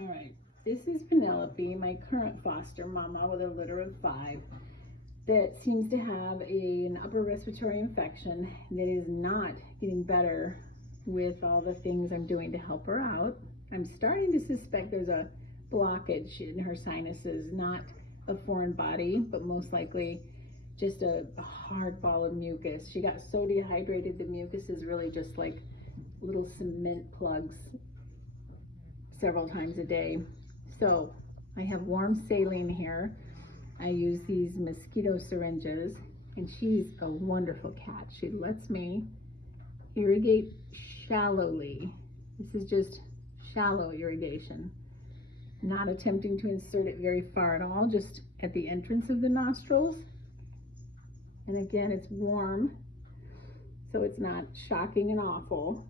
All right, this is Penelope, my current foster mama with a litter of 5 that seems to have an upper respiratory infection that is not getting better with all the things I'm doing to help her out. I'm starting to suspect there's a blockage in her sinuses, not a foreign body, but most likely just a hard ball of mucus. She got so dehydrated, the mucus is really just like little cement plugs several times a day. So I have warm saline here. I use these mosquito syringes, and she's a wonderful cat. She lets me irrigate shallowly. This is just shallow irrigation, not attempting to insert it very far at all, just at the entrance of the nostrils. And again, it's warm, so it's not shocking and awful.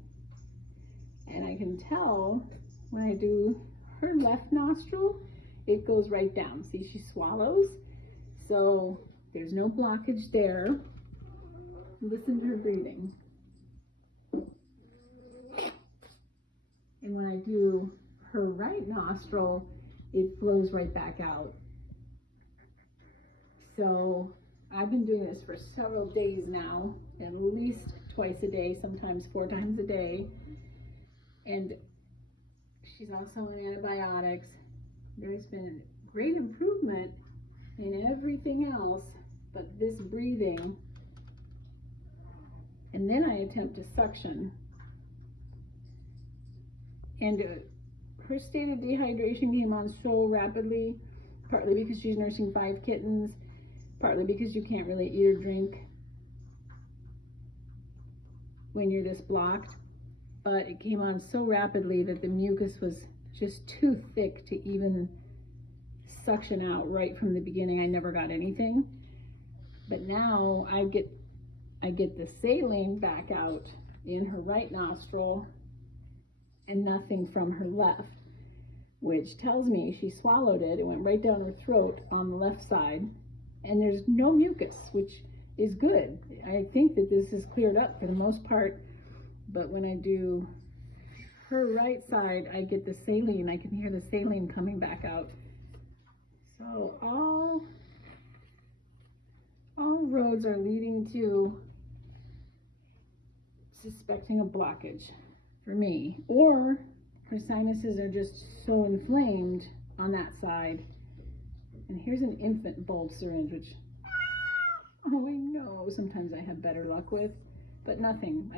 And I can tell when I do her left nostril, it goes right down. See, she swallows, so there's no blockage there. Listen to her breathing. And when I do her right nostril, it flows right back out. So I've been doing this for several days now, at least twice a day, sometimes 4 times a day. And she's also on antibiotics. There's been great improvement in everything else, but this breathing. And then I attempt to suction. And her state of dehydration came on so rapidly, partly because she's nursing 5 kittens, partly because you can't really eat or drink when you're this blocked. But it came on so rapidly that the mucus was just too thick to even suction out right from the beginning. I never got anything. But now I get the saline back out in her right nostril and nothing from her left, which tells me she swallowed it. It went right down her throat on the left side, and there's no mucus, which is good. I think that this is cleared up for the most part. But when I do her right side, I get the saline. I can hear the saline coming back out. So all roads are leading to suspecting a blockage for me. Or her sinuses are just so inflamed on that side. And here's an infant bulb syringe, which, oh, I know sometimes I have better luck with, but nothing.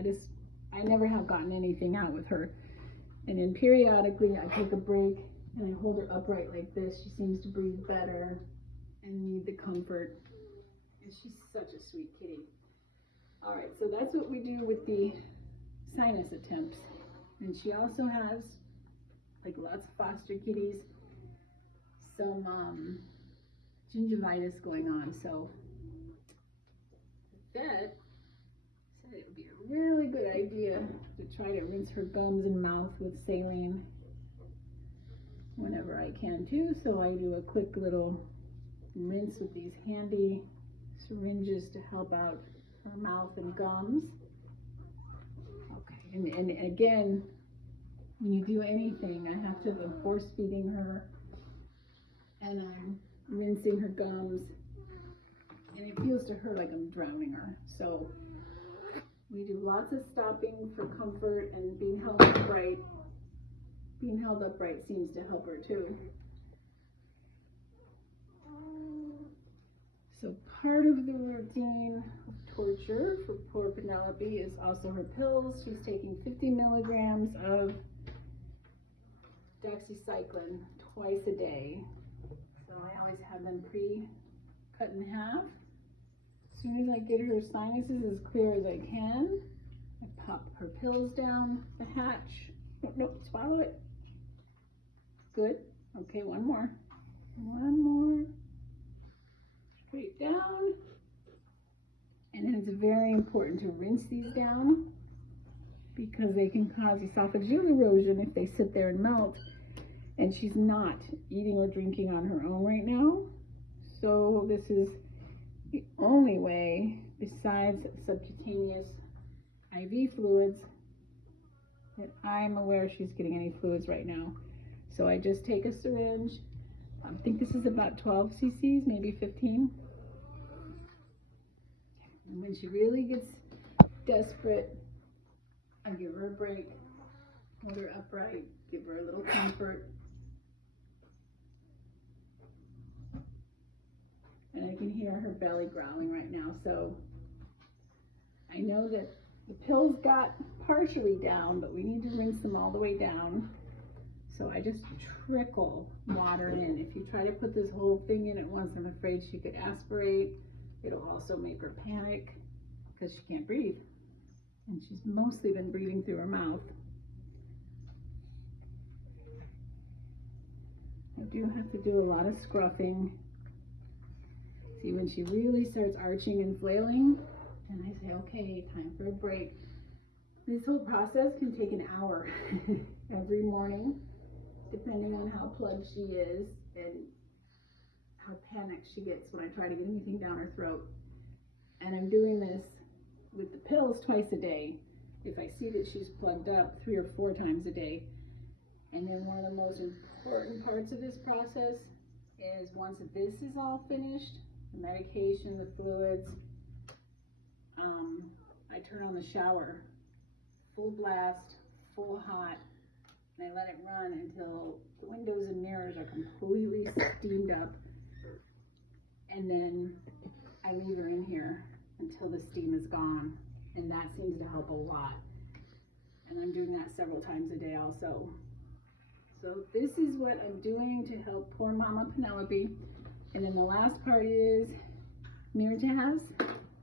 I never have gotten anything out with her. And then periodically I take a break and I hold her upright like this. She seems to breathe better and need the comfort. And she's such a sweet kitty. All right, so that's what we do with the sinus attempts. And she also has, like lots of foster kitties, some gingivitis going on. So the vet said it would be a really good idea to try to rinse her gums and mouth with saline whenever I can too. So I do a quick little rinse with these handy syringes to help out her mouth and gums. Okay, and again, when you do anything, I have to, I'm force feeding her and I'm rinsing her gums, and it feels to her like I'm drowning her. So we do lots of stopping for comfort, and being held upright. Being held upright seems to help her too. So part of the routine of torture for poor Penelope is also her pills. She's taking 50 milligrams of doxycycline twice a day. So I always have them pre-cut in half. As soon as I get her sinuses as clear as I can, I pop her pills down the hatch. Nope, swallow it. Good. Okay, one more. One more. Straight down. And then it's very important to rinse these down because they can cause esophageal erosion if they sit there and melt. And she's not eating or drinking on her own right now. So this is the only way, besides subcutaneous IV fluids, that I'm aware she's getting any fluids right now. So I just take a syringe. I think this is about 12 cc's, maybe 15. And when she really gets desperate, I give her a break, hold her upright, give her a little comfort. And I can hear her belly growling right now. So I know that the pills got partially down, but we need to rinse them all the way down. So I just trickle water in. If you try to put this whole thing in at once, I'm afraid she could aspirate. It'll also make her panic because she can't breathe. And she's mostly been breathing through her mouth. I do have to do a lot of scruffing. See, when she really starts arching and flailing, and I say, okay, time for a break. This whole process can take an hour every morning, depending on how plugged she is and how panicked she gets when I try to get anything down her throat. And I'm doing this with the pills twice a day. If I see that she's plugged up, 3 or 4 times a day. And then one of the most important parts of this process is once this is all finished, the medication, the fluids, I turn on the shower, full blast, full hot, and I let it run until the windows and mirrors are completely steamed up. And then I leave her in here until the steam is gone, and that seems to help a lot. And I'm doing that several times a day also. So this is what I'm doing to help poor Mama Penelope. And then the last part is Mirataz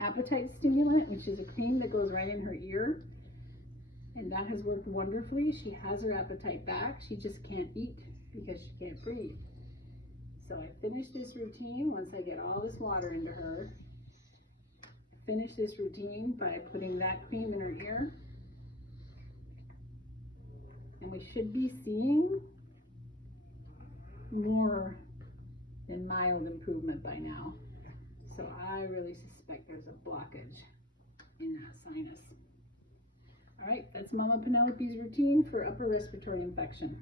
appetite stimulant, which is a cream that goes right in her ear. And that has worked wonderfully. She has her appetite back. She just can't eat because she can't breathe. So I finish this routine once I get all this water into her. Finish this routine by putting that cream in her ear. And we should be seeing more than mild improvement by now. So I really suspect there's a blockage in that sinus. All right, that's Mama Penelope's routine for upper respiratory infection.